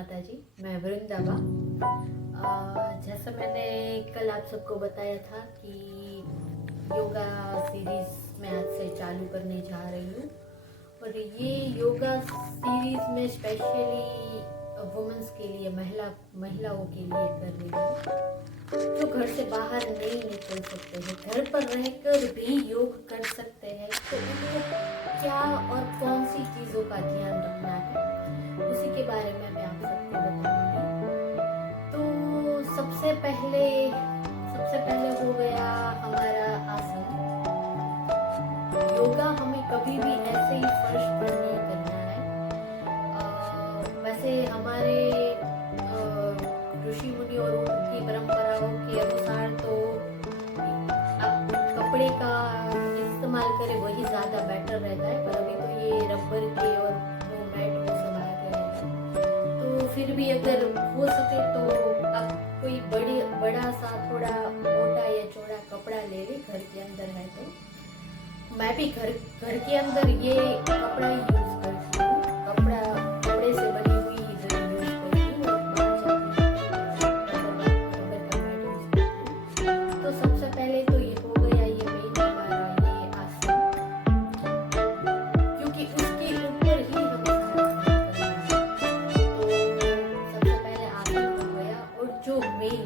माता जी। मैं वृंदावा। जैसा मैंने कल आप सबको बताया था कि योगा सीरीज मैं आज से चालू करने जा रही हूँ और ये योगा सीरीज में स्पेशली वुमेन्स के लिए महिलाओं के लिए कर रही हूँ जो घर से बाहर नहीं निकल सकते हैं, घर पर रहकर भी योग कर सकते हैं। तो उन्हें क्या और कौन सी चीज़ों का ध्यान रखना है उसी के बारे में मैं आप सबको बताऊंगी। तो सबसे पहले हो गया हमारा आसन। योगा हमें कभी भी ऐसे ही फर्श पर नहीं करना है। वैसे हमारे ऋषि मुनि और उनकी परंपराओं के अनुसार तो आप कपड़े का इस्तेमाल करें वही ज़्यादा बेटर रहता है, पर अभी तो ये रबर के और वो मैट वो सब आ गए हैं। तो फिर भी अगर हो सके तो आप कोई बड़ा सा थोड़ा मोटा या चौड़ा कपड़ा ले ले, घर के अंदर है तो। मैं भी घर के अंदर ये कपड़ा यूज करती हूँ, कपड़े से बनी हुई ही यूज करती हूँ और रबर का मैट यूज करती हूँ। तो सबसे पहले तो ये हो गया ये मेन हमारा ये आसन, क्योंकि उसके ऊपर ही हमें सारा काम करना है। तो सबसे पहले आसन हो गया और जो मेन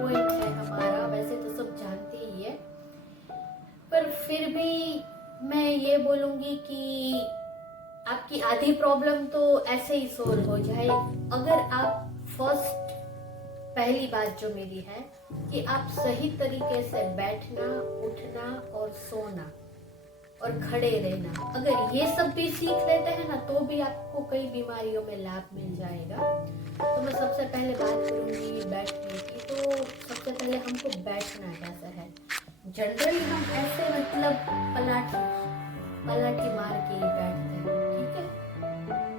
पॉइंट है हमारा, वैसे तो सब जानते ही है, पर फिर भी मैं ये बोलूंगी कि आपकी आधी प्रॉब्लम तो ऐसे ही सोल्व हो जाए अगर आप पहली बात जो मेरी है कि आप सही तरीके से बैठना, उठना और सोना और खड़े रहना, अगर ये सब भी सीख लेते हैं ना तो भी आपको कई बीमारियों में लाभ मिल जाएगा। तो मैं सबसे पहले बात करूंगी बैठने की। तो सबसे पहले हमको बैठना कैसा है। जनरली हम ऐसे मतलब पलाठी मार के ही बैठते हैं, ठीक है।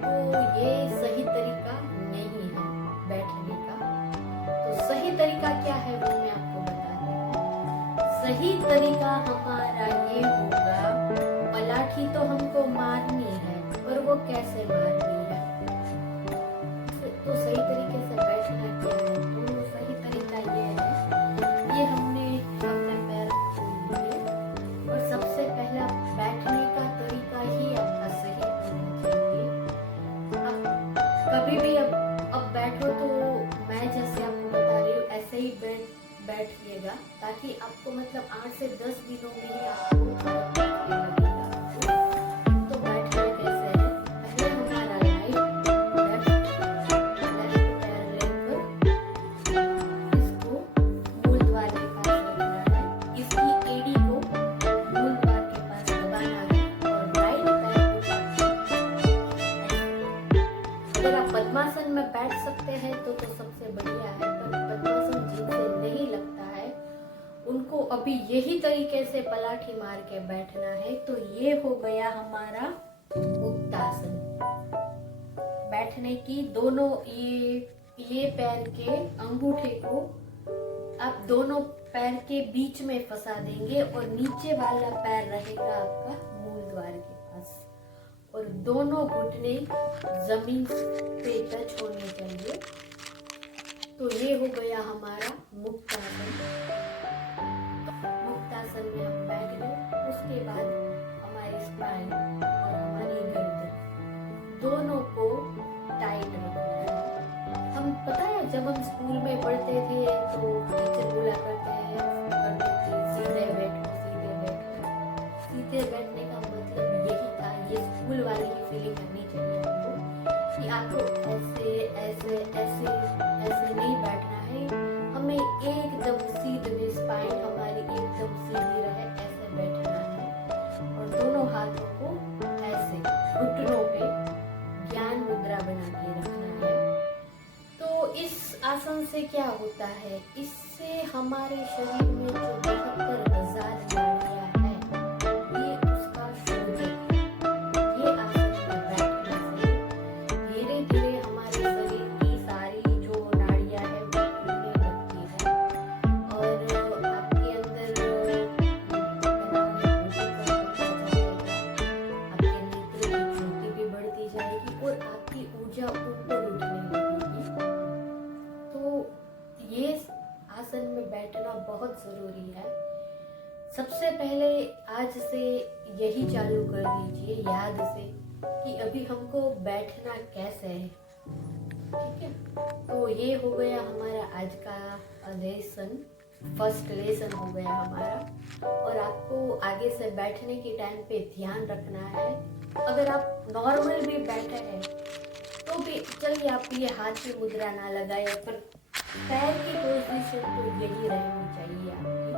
तो ये सही तरीका नहीं है बैठने का। तो सही तरीका क्या है वो मैं आपको बताती हूँ। सही तरीका हमारा ये होगा, पलाठी तो हमको मारनी है, पर वो कैसे मारनी है। तो सही तरीके से बैठना क्या है, तो सही तरीका ये है, ये हमने अपने पैर खोल लिए और सबसे पहला बैठने का तरीका ही आपका सही होना चाहिए। आप कभी भी अब बैठो तो मैं जैसे आपको बता रही हूँ ऐसे ही बैठिएगा, ताकि आपको मतलब 8 से 10 दिनों में ही आपको फर्क दिखने लगेगा। तो बैठना कैसे है, पहले हमारा लेफ्ट पैर लेकर इसको मूल द्वार के पास रखना है, इसकी एड़ी को मूल द्वार के पास दबाना है और राइट पैर को अगर आप पद्मासन में बैठ सकते हैं तो सबसे बढ़िया है, पर पद्मासन जिनसे नहीं लगता है उनको अभी यही तरीके से पलाठी मार के बैठना है। तो ये हो गया हमारा उत्तासन। बैठने की दोनों ये पैर के अंगूठे को आप दोनों पैर के बीच में फंसा देंगे और नीचे वाला पैर रहेगा आपका मूल द्वार के पास और दोनों घुटने जमीन पे टच होने चाहिए। तो ये हो गया हमारा मुक्तासन। मुक्तासन में हम बैठ गए। उसके बाद हमारी स्पाइन और हमारी गर्दन दोनों को टाइट रखना है। हम पता है जब हम स्कूल में पढ़ते थे तो टीचर बोला करते थे सीधे बैठो, सीधे बैठो। सीधे बैठने का मतलब यही था, ये स्कूल वाली ही फीलिंग करनी चाहिए आपको कि आपको ऐसे नहीं बैठना है। हमें एकदम सीधे, स्पाइन हमारी एकदम सीधी रहे, ऐसे बैठना है और दोनों हाथों को ऐसे घुटनों पे ज्ञान मुद्रा बना के रखना है। तो इस आसन से क्या होता है, इससे हमारे शरीर में जो 72,000 नाड़ियां हैं ये उसका शोधन, ये आसन में बैठने से धीरे धीरे हमारे शरीर की सारी जो नाड़ियां हैं वो खुलने लगती है और आपके अंदर तनाव में भी कम होता जाएगा, आपके नेत्र की ज्योति भी बढ़ती जाएगी और आपकी ऊर्जा भुजा ऊपर उठने लगेगी। तो ये आसन में बैठना बहुत ज़रूरी है। सबसे पहले आज से यही चालू कर दीजिए याद से कि अभी हमको बैठना कैसे है। ठीक है, तो ये हो गया हमारा आज का लेसन, फर्स्ट लेसन हो गया हमारा। और आपको आगे से बैठने के टाइम पे ध्यान रखना है। अगर आप नॉर्मल भी बैठे हैं तो भी चलिए, आप ये हाथ की मुद्रा ना लगाए, पर पैर की पोजीशन तो यही रहनी चाहिए आपकी।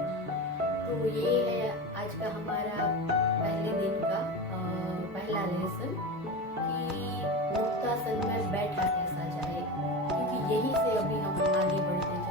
तो ये है आज का हमारा पहले दिन का पहला लेसन कि मुक्तासन में बैठा कैसा जाए, क्योंकि यहीं से अभी हम आगे बढ़ते हैं।